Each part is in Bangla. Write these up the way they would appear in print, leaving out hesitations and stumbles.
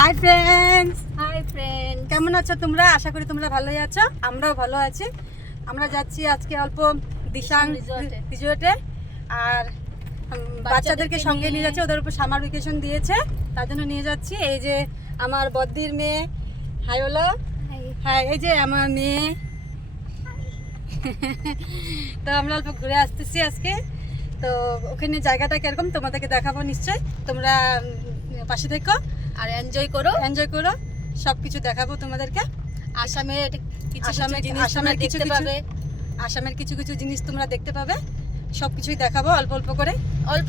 হাই ফ্রেন্ডস, হাই ফ্রেন্ড, কেমন আছো তোমরা? আশা করি তোমরা ভালোই আছো। আমরাও ভালো আছি। আমরা যাচ্ছি আজকে অল্প দিশাং রিসোর্টে। আর বাচ্চাদেরকে সঙ্গে নিয়ে যাচ্ছি। ওদের উপর সামার ভ্যাকেশন দিয়েছে, তার জন্য নিয়ে যাচ্ছি। এই যে আমার বদ্দির মেয়ে, হাই বলো। হ্যাঁ, এই যে আমার মেয়ে। তো আমরা অল্প ঘুরে আসতেছি আজকে। তো ওখানে জায়গাটা কিরকম তোমাদেরকে দেখাবো নিশ্চয়ই। তোমরা পাশে থেকো আর এনজয় করো। সব কিছু দেখাবো তোমাদেরকে। আসামের আসামের কিছু কিছু জিনিস তোমরা দেখতে পাবে। সব কিছুই দেখাবো অল্প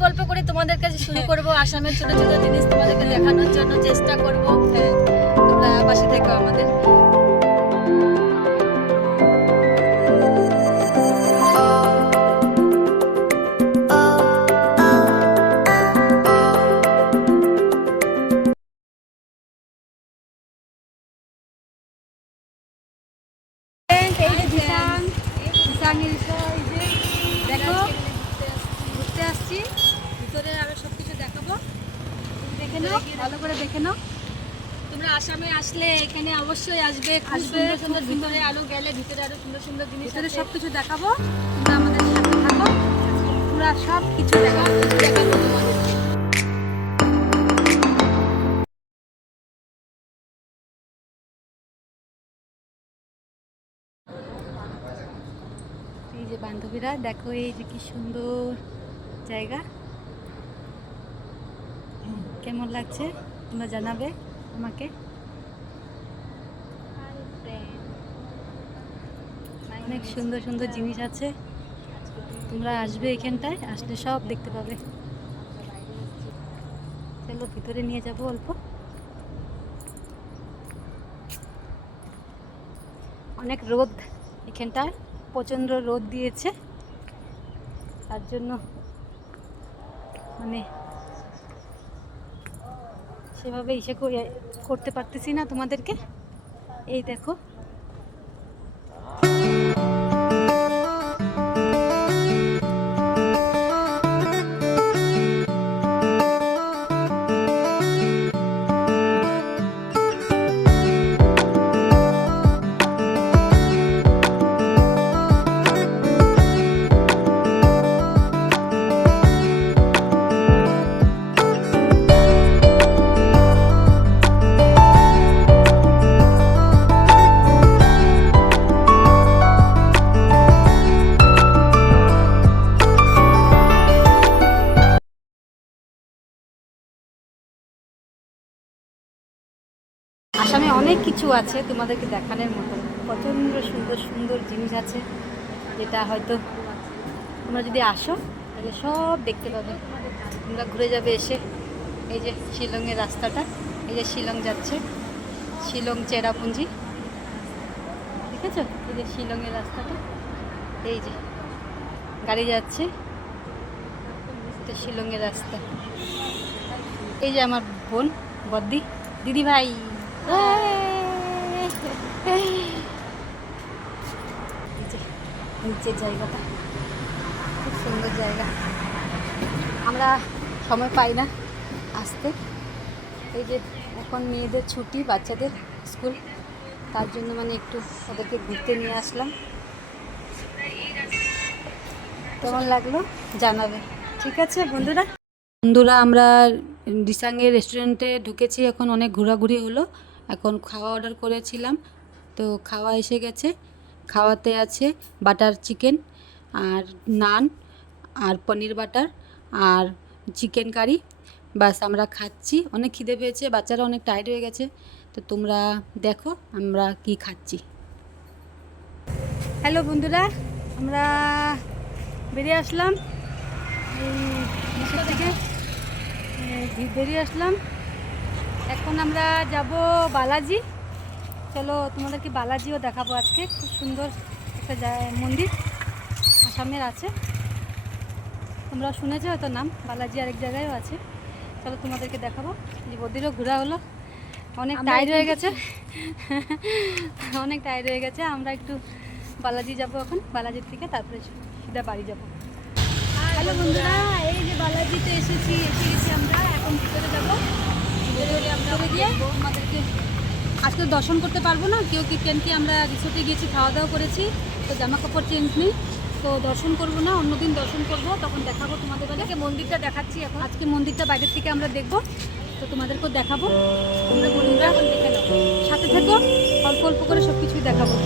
অল্প করে তোমাদের কাছে শুরু করব। আসামের ছোট ছোট জিনিস তোমাদেরকে দেখানোর জন্য চেষ্টা করব। হ্যাঁ, তোমরা পাশে থেকো আমাদের। দেখো, ঘুরতে আসছি। ভিতরে আরো সবকিছু দেখাবো, দেখে নাও, ভালো করে দেখে নাও। তোমরা আসামে আসলে এখানে অবশ্যই আসবে। খুব সুন্দর সুন্দর ভিতরে আরো গেলে ভিতরে আরো সুন্দর সুন্দর জিনিস ভিতরে আছে। সবকিছু দেখাবো, তোমরা আমাদের সাথে থাকো। পুরা সব কিছু দেখাবো তোমাদের। এই যে বান্ধবীরা দেখো, এই যে কি সুন্দর জায়গা, কেমন লাগছে তোমরা জানাবে আমাকে। অনেক সুন্দর সুন্দর জিনিস আছে, তোমরা আসবে এখানটায়, আসলে সব দেখতে পাবে। চলো ভিতরে নিয়ে যাবো অল্প। অনেক রোদ এখানটায়, প্রচণ্ড রোদ দিয়েছে, তার জন্য মানে সেভাবে ইসে করতে পারতেছি না তোমাদেরকে। এই দেখো, আসামে অনেক কিছু আছে তোমাদেরকে দেখানোর মতো। প্রচণ্ড সুন্দর সুন্দর জিনিস আছে, যেটা হয়তো তোমরা যদি আসো তাহলে সব দেখতে পাবে। তোমরা ঘুরে যাবে এসে। এই যে শিলংয়ের রাস্তাটা, এই যে শিলং যাচ্ছে, শিলং চেরাপুঞ্জি, দেখেছো? এই যে শিলংয়ের রাস্তাটা, এই যে গাড়ি যাচ্ছে, এটা শিলংয়ের রাস্তা। এই যে আমার বোন বদ্দি, দিদি ভাই। নিচের জায়গাটা খুব সুন্দর জায়গা। আমরা সময় পাই না আসতে। এই যে এখন মেয়েদের ছুটি, বাচ্চাদের স্কুল, তার জন্য মানে একটু ওদেরকে ঘুরতে নিয়ে আসলাম। কেমন লাগলো জানাবে, ঠিক আছে বন্ধুরা? আমরা দিসাংয়ের রেস্টুরেন্টে ঢুকেছি। এখন অনেক ঘোরাঘুরি হলো। এখন খাওয়া অর্ডার করেছিলাম, তো খাওয়া এসে গেছে। খাওয়াতে আছে বাটার চিকেন আর নান আর পনির বাটার আর চিকেন কারি। বাস আমরা খাচ্ছি। অনেক খিদে পেয়েছে, বাচ্চারা অনেক টায়ার্ড হয়ে গেছে। তো তোমরা দেখো আমরা কি খাচ্ছি। হ্যালো বন্ধুরা, আমরা বেরিয়ে আসলাম এই থেকে বেরিয়ে আসলাম। এখন আমরা যাব বালাজি। চলো তোমাদেরকে বালাজিও দেখাবো আজকে। খুব সুন্দর একটা মন্দির আসামের আছে, তোমরা শুনেছো হয়তো নাম। বালাজি আরেক জায়গায়ও আছে। চলো তোমাদেরকে দেখাবো। যে বদিরও ঘোরা হলো, অনেক টায়ার্ড হয়ে গেছে, অনেক টায়ার্ড হয়ে গেছে। আমরা একটু বালাজি যাব এখন, বালাজির থেকে তারপরে সিধা বাড়ি যাব। হ্যালো বন্ধুরা, এই যে বালাজিতে এসে গেছি আমরা। এখন ভিতরে যাব। ভিতরে আমরা করে দিয়ে আমাদেরকে আজকে দর্শন করতে পারবো না, কেউ কেন কি আমরা রিসোর্টে গিয়েছি, খাওয়া দাওয়া করেছি, তো জামা কাপড় চেঞ্জ নেই, তো দর্শন করবো না, অন্যদিন দর্শন করবো, তখন দেখাবো তোমাদের বাড়িকে। মন্দিরটা দেখাচ্ছি এখন। আজকে মন্দিরটা বাইরের থেকে আমরা দেখবো, তো তোমাদেরকেও দেখাবো। আমরা মন্দিরটা এখন দেখে নেবো। সাথে থেকো, অল্প অল্প করে সব কিছুই দেখাবো।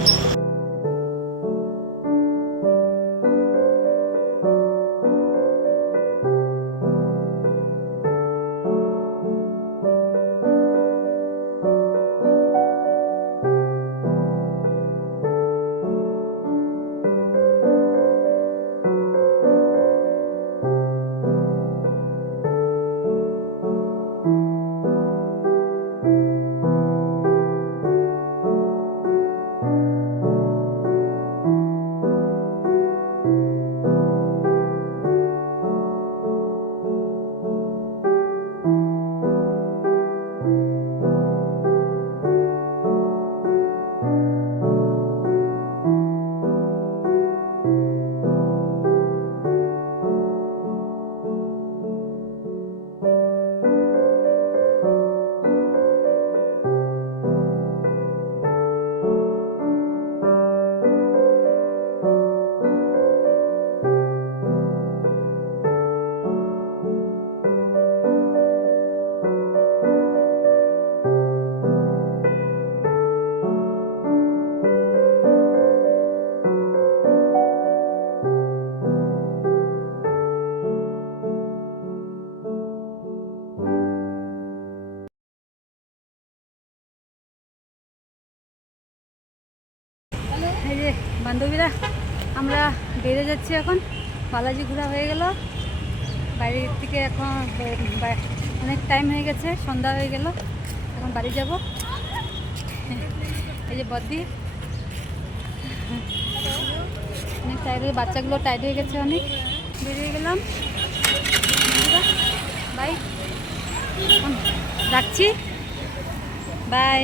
এই যে বান্ধবীরা, আমরা বেরিয়ে যাচ্ছি এখন। বালাজি ঘোরা হয়ে গেল, বাড়ির থেকে এখন অনেক টাইম হয়ে গেছে, সন্ধ্যা হয়ে গেল, এখন বাড়ি যাব। এই যে বদ্দি অনেক টাইড হয়ে, বাচ্চাগুলো টাইড হয়ে গেছে অনেক, বেরিয়ে গেলাম। বাই, রাখছি, বাই।